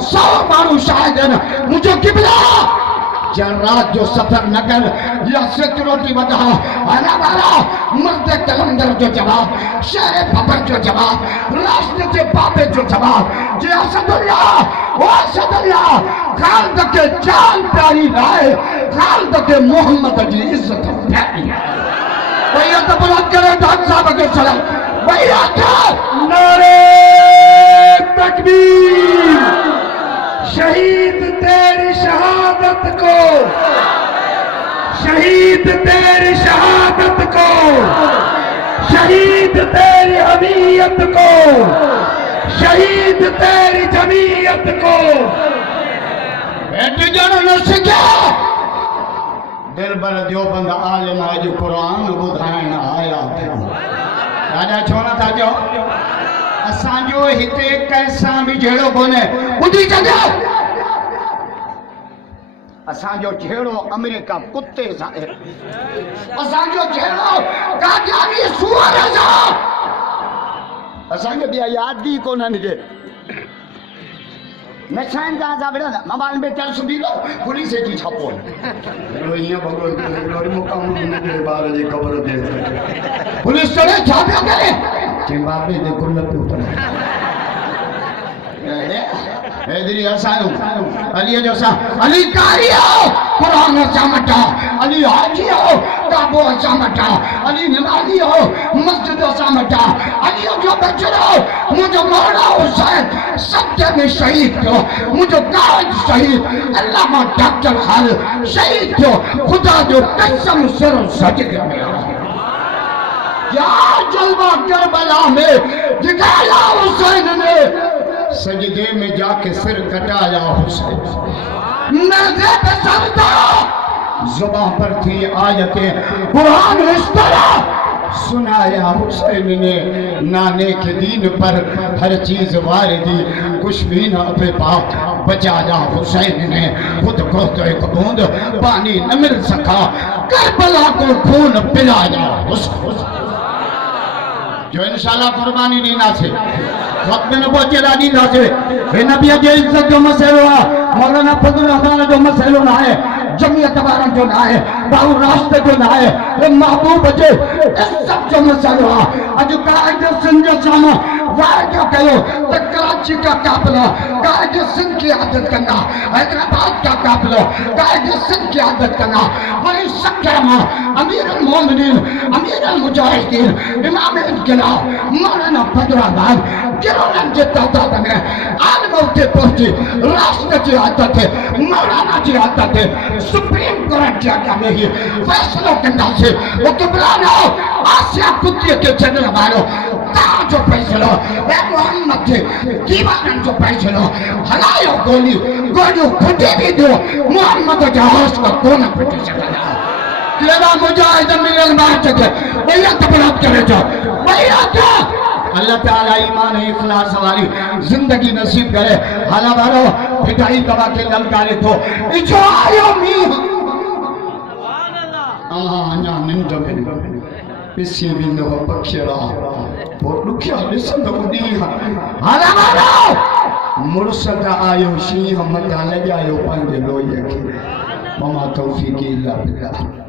100 مانو شاہد ہیں مجھے قبلہ جرات جو سفر نگر یا سکروٹی وجہ آنا بارا مرد کلندر جو جواب شہر بابر جو جواب راشد کے بابے جو جواب جی اسد اللہ و اسد اللہ خالد کے جان پیاری رائے خالد کے محمد جی عزت پیاری بھئیہ تو بلند کرے دھان صاحب کے سلام بھئیہ تو نعرہ تکبیر شہید تیری شہادت کو شہید تیری شہادت کو شہید تیری حمیت کو شہید تیری جمعیت کو بیٹی جانو نہ سکیا دل بر دیوبند عالم آج قرآن بدھائن آیا راجہ چھونا تھا جو اسان جو ہتے کیسا بھی جھیڑو کونے بدھی جگہ اسان جو جھیڑو امریکہ کتے سائے اسان جو جھیڑو کاجانی سوار سا اسان جو بیا یاد دی کونا نگے نشان جہاں زابڑا موبائل میں چل سبھی لو پولیس سے کی چھپو روئیاں بھگوان لوری مقام نگے بارے جی قبر دے پولیس چلے چھاپیا کرے چمبابے دے کلت اتنا حیدری حسانو علی جو سا علی کاریو قرآن سامٹا علی حاجیو کعبو سامٹا علی نمازیو مسجد سامٹا علی جو بچرو مجھو مولا حسین سجدے میں شہید تھو مجھو قائد شہید علامہ ڈاکٹر خالد شہید تھو خدا جو قسم سر سجدے میں یا جلوہ کربلا میں دکھایا حسین نے سجدے میں جا کے سر کٹایا حسین نظر پہ سردا زبان پر تھی آیتیں قرآن اس طرح سنایا حسین نے نانے کے دین پر ہر چیز واردی کچھ بھی نہ پہ پاک بچایا حسین نے خود کو تو ایک بوند پانی نہ مل سکا کربلا کو خون پلایا حسین جو انشاءاللہ قربانی دینا سے وقت میں نبوت چلا دینا سے اے نبی جے عزت جو مسئلہ مولانا فضل الرحمن جو مسئلہ نہ ہے جمعیت بارن جو نہ ہے باہو راستے جو نہ ہے اے محبوب جے اس سب جو مسئلہ اجو قائد سنجھ ساما وائے کیا کہو تو کراچی کا قابلہ قائد سنجھ کی عادت کرنا حیدرآباد کا قابلہ قائد سنجھ کی عادت کرنا وہی سکرمہ امیر المومنین امیر المجاہدین امام انقلاب مولانا فضل الرحمن گرونن جتا دادا میں آن موتے پہنچی راستے کی عادت ہے مولانا کی عادت ہے سپریم کورٹ کیا کیا نہیں فیصلوں کے انداز سے وہ کبرانا آسیہ کتیے کے چنل مارو تاں جو فیصلوں اے محمد تھے دیوانن جو فیصلوں ہلائیو گولیو کھٹے بھی دو محمد جہاز کا کونا پھٹے سکتا تیرا مجاہد ملن بار چکے بھئیہ تبرات کرے جاؤ بھئیہ کیا اللہ تعالیٰ ایمان اخلاص والی زندگی نصیب کرے حالا بارو پھٹائی کبا کے للکارے تو اچھو آئیو میہ آنیا ننڈ میں اسی بھی نو پکشرا بہت لکھیا لسند اڈی حالا بارو مرسد آئیو شیح مطالعہ آئیو پانجے لوئے کی مما توفیقی اللہ باللہ